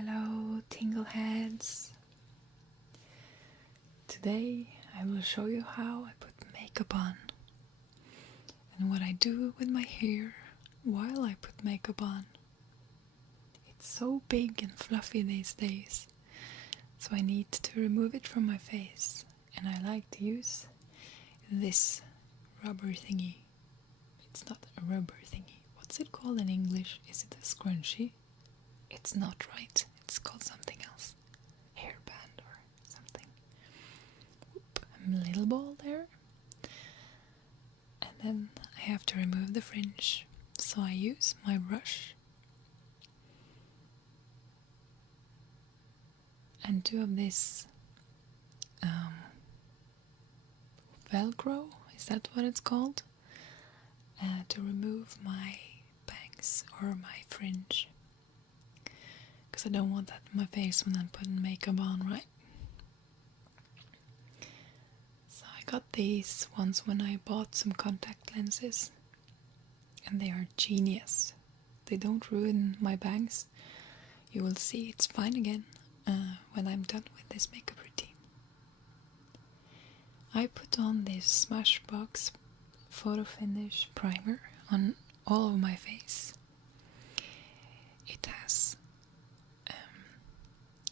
Hello, Tingleheads. Today I will show you how I put makeup on and what I do with my hair while I put makeup on. It's so big and fluffy these days, so I need to remove it from my face, and I like to use this rubber thingy. It's not a rubber thingy. What's it called in English? Is it a scrunchie? It's not right. It's called something else. Hairband or something. Whoop, a little ball there. And then I have to remove the fringe. So I use my brush and do this Velcro, is that what it's called? To remove my bangs or my fringe. Because I don't want that in my face when I'm putting makeup on, right? So I got these ones when I bought some contact lenses, and they are genius. They don't ruin my bangs. You will see it's fine again when I'm done with this makeup routine. I put on this Smashbox Photo Finish primer on all of my face. It has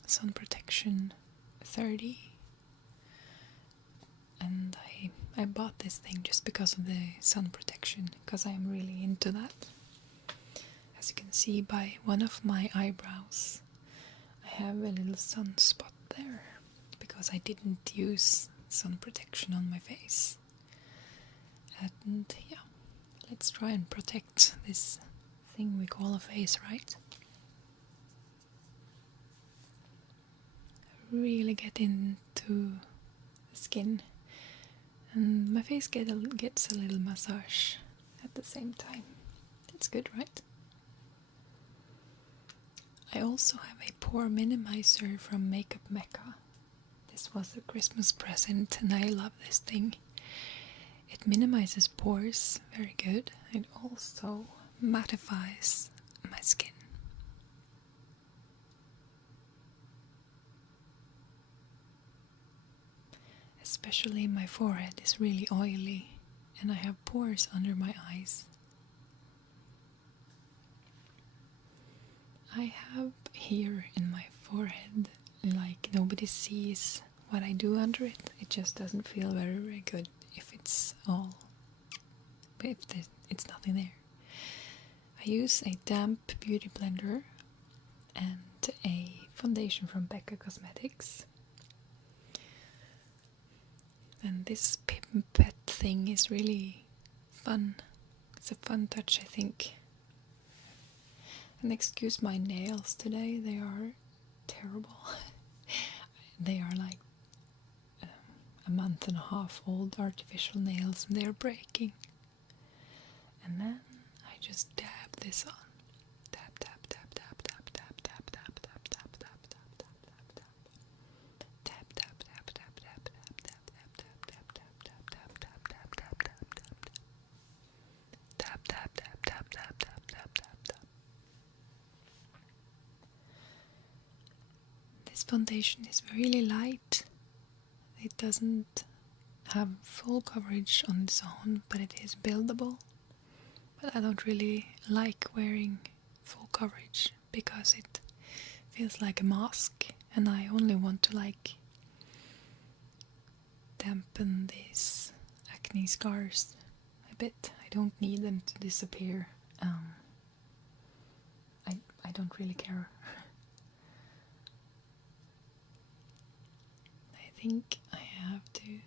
sun protection 30, and I bought this thing just because of the sun protection, because I'm really into that. As you can see by one of my eyebrows, I have a little sunspot there because I didn't use sun protection on my face. And yeah, let's try and protect this thing we call a face, right? Really get into the skin, and my face gets a little massage at the same time. That's good, right? I also have a pore minimizer from Makeup Mecca. This was a Christmas present and I love this thing. It minimizes pores very good. It also mattifies my skin. Especially my forehead is really oily and I have pores under my eyes. I have here in my forehead, like nobody sees what I do under it. It just doesn't feel very, very good if it's it's nothing there. I use a damp beauty blender and a foundation from Becca Cosmetics. And this pipette thing is really fun. It's a fun touch, I think. And excuse my nails today, they are terrible. They are like a month and a half old artificial nails, and they're breaking. And then I just dab this on. Dab, dab, dab, dab, dab, dab, dab, dab, dab, dab, dab, dab, dab, dab, dab. Dab, dab, dab, dab, dab, dab, dab, dab, dab, dab, dab, dab, dab, dab, dab, dab, dab, dab. Dab, dab, dab, dab, dab, dab, dab, dab, dab. This foundation is really light. It doesn't have full coverage on its own, but it is buildable. But I don't really like wearing full coverage because it feels like a mask, and I only want to like dampen these acne scars a bit. I don't need them to disappear. I don't really care. I think I have to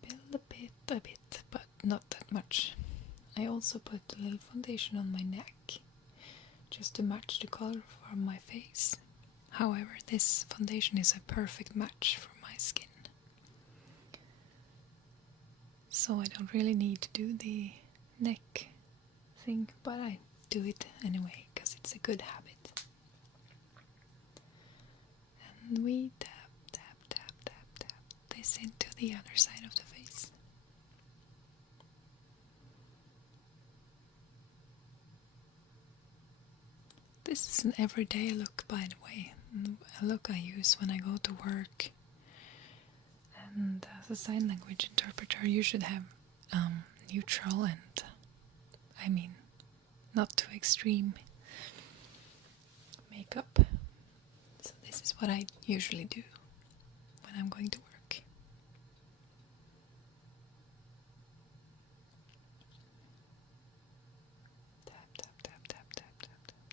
build a bit, but not that much. I also put a little foundation on my neck, just to match the color from my face. However, this foundation is a perfect match for my skin. So I don't really need to do the neck thing, but I do it anyway, because it's a good habit. And we dab, dab, dab, dab, dab this into the other side of the face. This is an everyday look, by the way. A look I use when I go to work. And as a sign language interpreter, you should have neutral and, I mean, not too extreme makeup. So this is what I usually do when I'm going to work. Tap, tap, tap, tap, tap, tap, tap,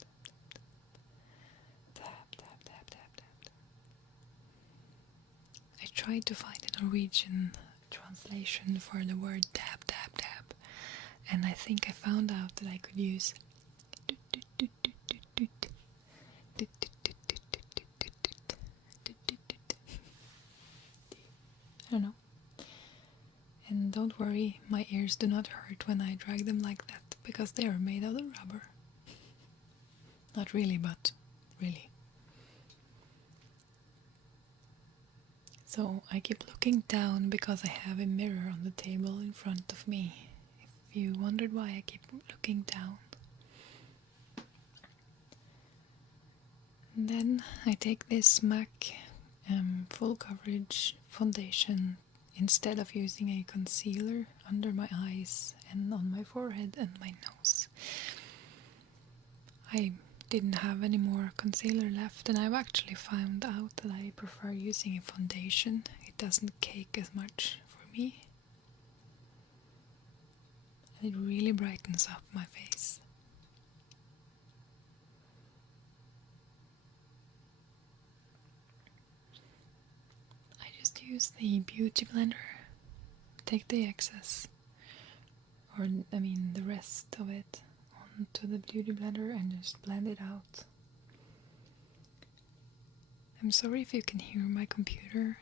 tap, tap, tap, tap, tap, tap. I tried to find a Norwegian translation for the word tap, tap, tap, and I think I found out that I could use I don't know. And don't worry, my ears do not hurt when I drag them like that, because they are made out of rubber. Not really, but really. So I keep looking down because I have a mirror on the table in front of me. If you wondered why I keep looking down. And then I take this MAC full coverage foundation instead of using a concealer under my eyes and on my forehead and my nose. I didn't have any more concealer left, and I've actually found out that I prefer using a foundation. It doesn't cake as much for me, and it really brightens up my face. I just use the beauty blender, take the excess, or I mean the rest of it, onto the beauty blender and just blend it out. I'm sorry if you can hear my computer.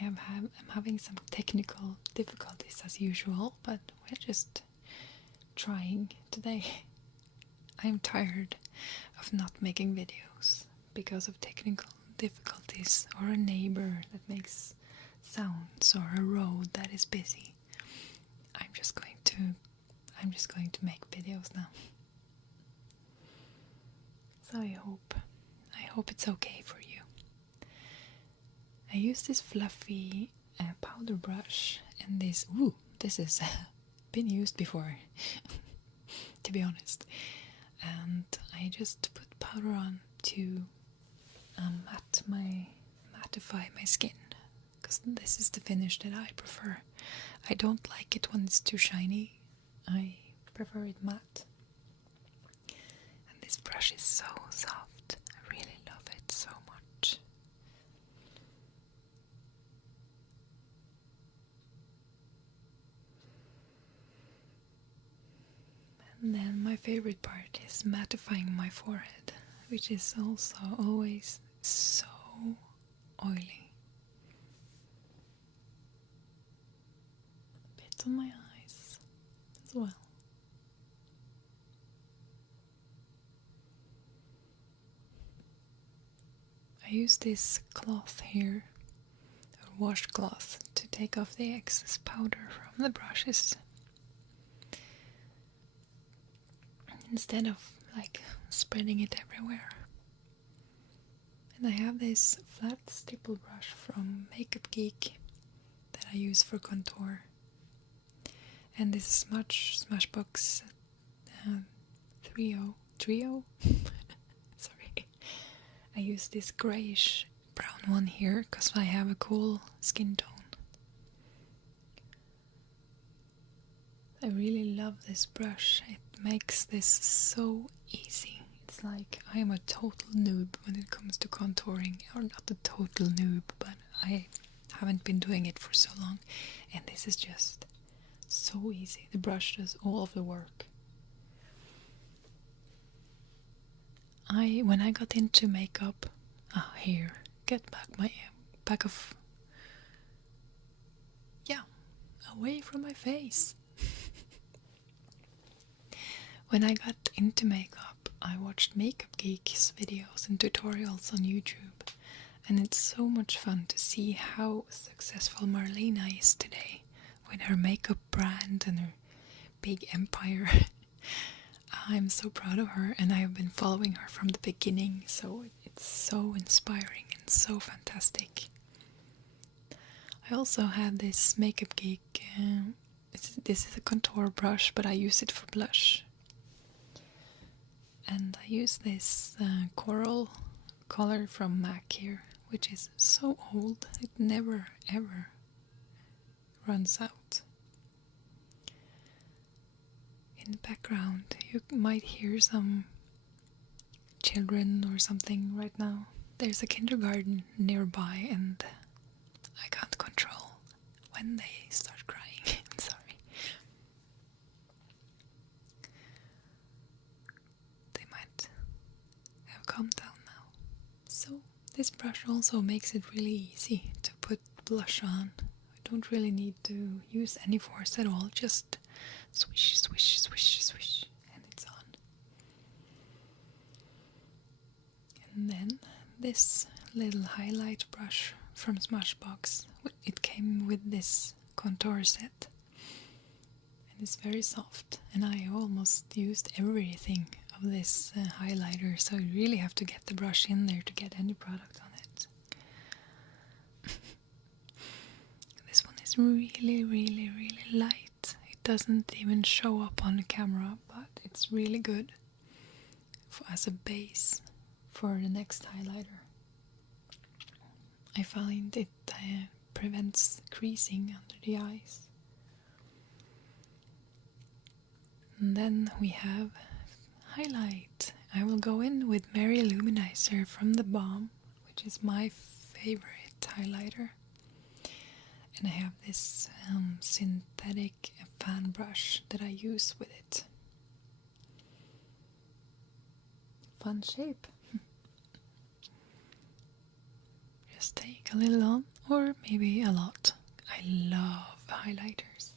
I'm having some technical difficulties as usual, but we're just trying today. I'm tired of not making videos because of technical difficulties, or a neighbor that makes sounds, or a road that is busy. I'm just going to make videos now. So I hope it's okay for you. I use this fluffy powder brush and this has been used before, to be honest. And I just put powder on to mattify my skin, because this is the finish that I prefer. I don't like it when it's too shiny. I prefer it matte. And this brush is so soft. I really love it so much. And then my favorite part is mattifying my forehead, which is also always so oily. A bit on my eyes as well. I use this cloth here, a washcloth, to take off the excess powder from the brushes, instead of like spreading it everywhere. And I have this flat stipple brush from Makeup Geek that I use for contour. And this Smashbox Trio. Sorry. I use this grayish brown one here because I have a cool skin tone. I really love this brush. It makes this so easy. It's like I am a total noob when it comes to contouring. Or not a total noob, but I haven't been doing it for so long. And this is just so easy. The brush does all of the work. When I got into makeup, away from my face. When I got into makeup, I watched Makeup Geek's videos and tutorials on YouTube, and it's so much fun to see how successful Marlena is today with her makeup brand and her big empire. I'm so proud of her, and I have been following her from the beginning, so it's so inspiring and so fantastic. I also have this Makeup Geek, this is a contour brush, but I use it for blush. And I use this coral color from MAC here, which is so old, it never ever runs out. In the background you might hear some children or something right now. There's a kindergarten nearby and I can't control when they start crying. I'm sorry. They might have calmed down now. So this brush also makes it really easy to put blush on. I don't really need to use any force at all, just swish, swish, swish, swish, and it's on. And then this little highlight brush from Smashbox, it came with this contour set. And it's very soft, and I almost used everything of this highlighter, so you really have to get the brush in there to get any product on it. This one is really, really, really light. It doesn't even show up on the camera, but it's really good as a base for the next highlighter. I find it prevents creasing under the eyes. And then we have highlight. I will go in with Mary Luminizer from the Balm, which is my favorite highlighter. And I have this synthetic fan brush that I use with it. Fun shape. Just take a little on, or maybe a lot. I love highlighters.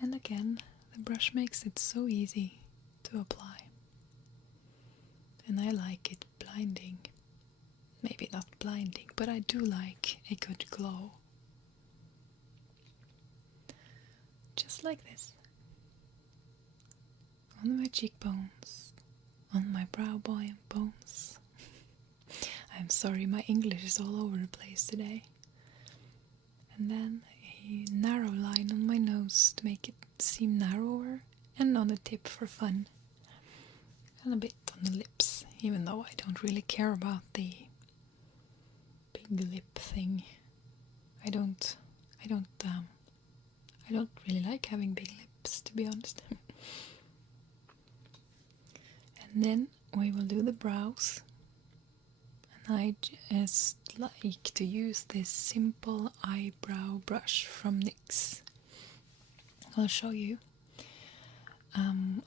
And again, the brush makes it so easy to apply. And I like it blinding. Maybe not blinding, but I do like a good glow. Just like this. On my cheekbones, on my brow bones. I'm sorry, my English is all over the place today. And then a narrow line on my nose to make it seem narrower, and on the tip for fun. And a bit on the lips, even though I don't really care about the big lip thing. I don't really like having big lips, to be honest. And then we will do the brows. And I just like to use this simple eyebrow brush from NYX. I'll show you.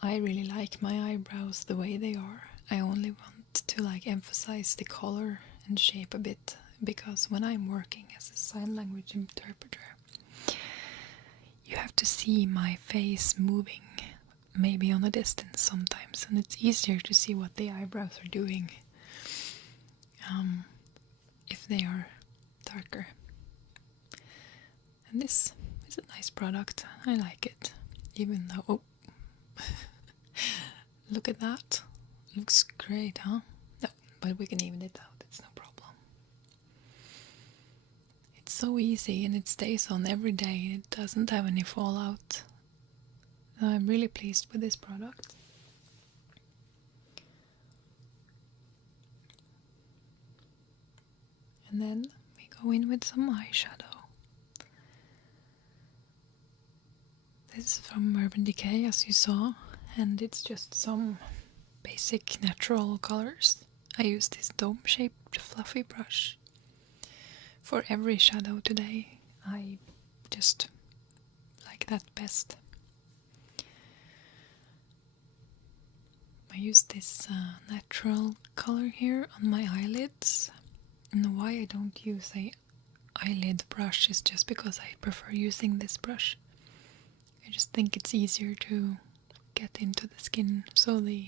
I really like my eyebrows the way they are. I only want to emphasize the color and shape a bit, because when I'm working as a sign language interpreter, you have to see my face moving, maybe on a distance sometimes, and it's easier to see what the eyebrows are doing if they are darker. And this is a nice product. I like it, even though look at that, looks great, huh? No, but we can even it out, it's no problem. It's so easy and it stays on every day. It doesn't have any fallout. I'm really pleased with this product. And then we go in with some eyeshadow. This is from Urban Decay, as you saw, and it's just some basic natural colors. I use this dome-shaped fluffy brush for every shadow today. I just like that best. I use this natural color here on my eyelids, and why I don't use a eyelid brush is just because I prefer using this brush. I just think it's easier to get into the skin, so the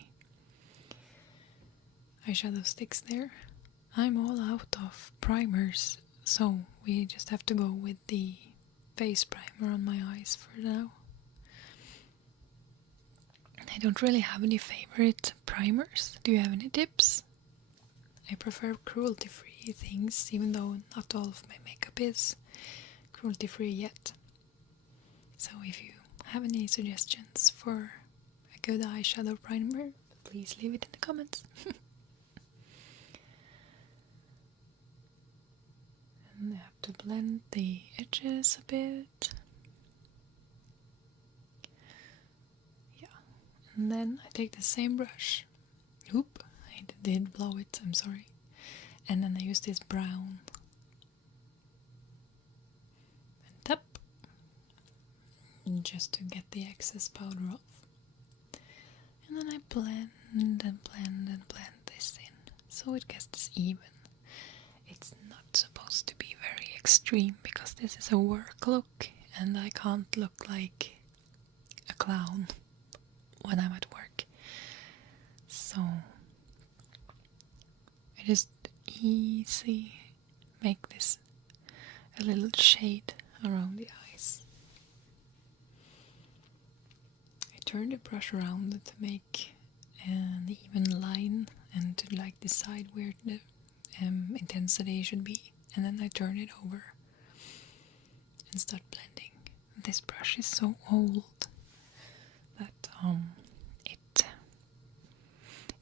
eyeshadow sticks there. I'm all out of primers, so we just have to go with the face primer on my eyes for now. don't really have any favorite primers. Do you have any tips? I prefer cruelty-free things, even though not all of my makeup is cruelty-free yet. So if you have any suggestions for a good eyeshadow primer, please leave it in the comments. And I have to blend the edges a bit. Yeah, and then I take the same brush. Oop, I did blow it, I'm sorry. And then I use this brown. And tap. Just to get the excess powder off. And then I blend and blend and blend this in, so it gets even. It's not supposed to be very extreme because this is a work look and I can't look like a clown when I'm at work. So I just easy make this a little shade around the eyes. I turn the brush around to make an even line and to like decide where the intensity should be, and then I turn it over and start blending. This brush is so old that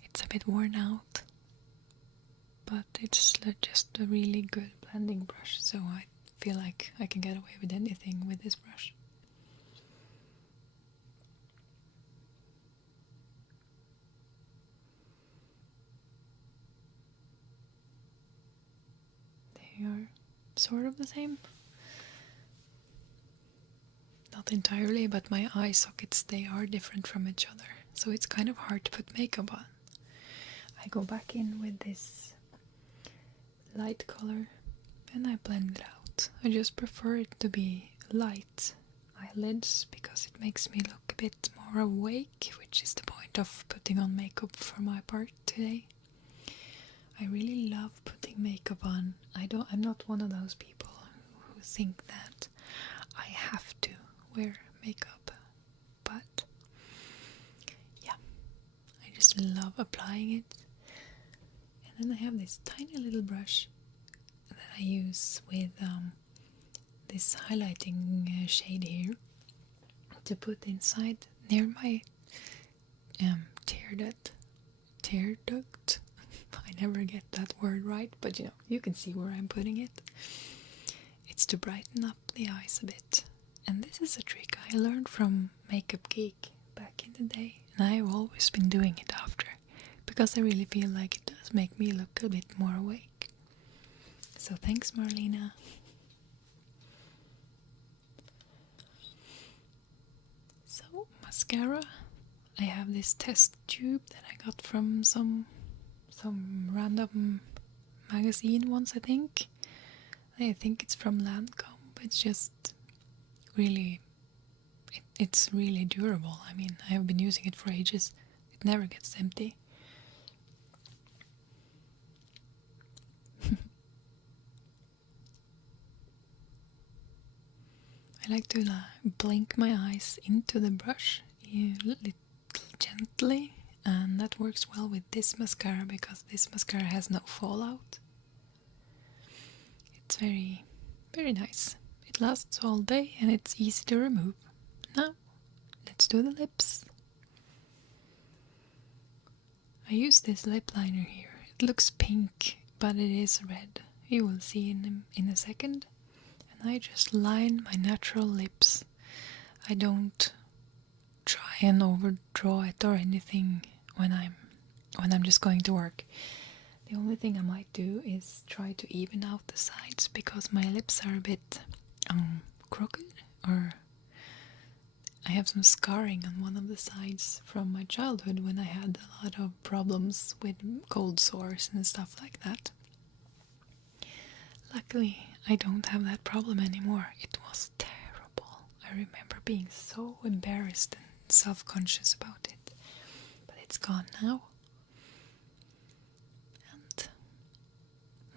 it's a bit worn out, but it's just a really good blending brush, so I feel like I can get away with anything with this brush. They are sort of the same. Not entirely, but my eye sockets, they are different from each other, so it's kind of hard to put makeup on. I go back in with this light color and I blend it out. I just prefer it to be light eyelids because it makes me look a bit more awake, which is the point of putting on makeup for my part today. I really love putting makeup on. I'm not one of those people who think that I have to wear makeup, but yeah, I just love applying it. And then I have this tiny little brush that I use with this highlighting shade here to put inside near my tear duct. I never get that word right, but you can see where I'm putting it. It's to brighten up the eyes a bit. And this is a trick I learned from Makeup Geek back in the day, and I've always been doing it after, because I really feel like it does make me look a bit more awake. So thanks, Marlena. So, mascara. I have this test tube that I got from some random magazine once, I think. I think it's from Lancome. It's just really, it's really durable. I mean, I have been using it for ages. It never gets empty. I like to blink my eyes into the brush little gently, and that works well with this mascara because this mascara has no fallout. It's very, very nice. It lasts all day and it's easy to remove. Now, let's do the lips. I use this lip liner here. It looks pink, but it is red. You will see in a second. And I just line my natural lips. I don't try and overdraw it or anything when I'm just going to work. The only thing I might do is try to even out the sides because my lips are a bit crooked, or I have some scarring on one of the sides from my childhood when I had a lot of problems with cold sores and stuff like that. Luckily, I don't have that problem anymore. It was terrible. I remember being so embarrassed and self-conscious about it. But it's gone now. And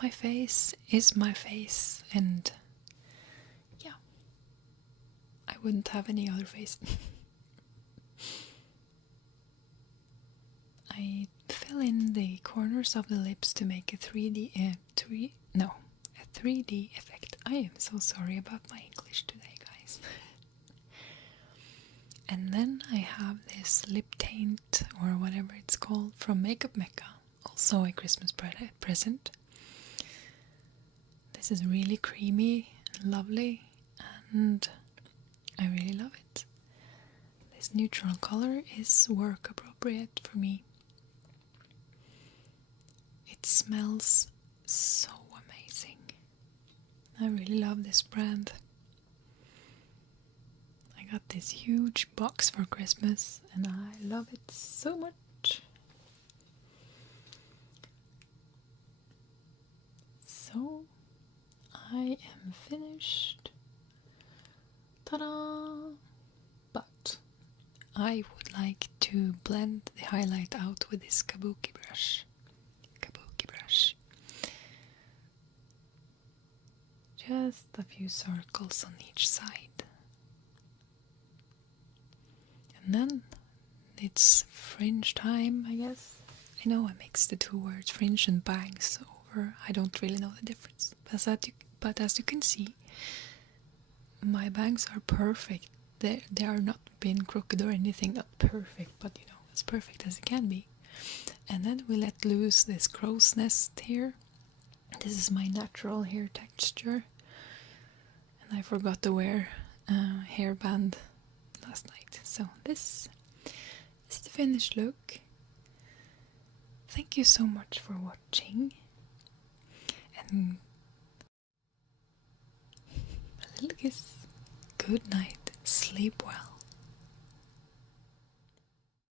my face is my face, and yeah, I wouldn't have any other face. I fill in the corners of the lips to make a 3D effect. I am so sorry about my English today, guys. And then I have this lip taint, or whatever it's called, from Makeup Mecca, also a Christmas present. This is really creamy and lovely, and I really love it. This neutral color is work appropriate for me. It smells so amazing. I really love this brand. I got this huge box for Christmas and I love it so much. So I am finished. Ta-da! But I would like to blend the highlight out with this kabuki brush. Just a few circles on each side. And then it's fringe time, I guess. I know I mixed the two words, fringe and bangs, over. I don't really know the difference. But as you can see, my bangs are perfect. They are not been crooked or anything, not perfect, but you know, as perfect as it can be. And then we let loose this crow's nest here. This is my natural hair texture. And I forgot to wear a hairband last night. So this is the finished look. Thank you so much for watching. And a little kiss. Good night. Sleep well.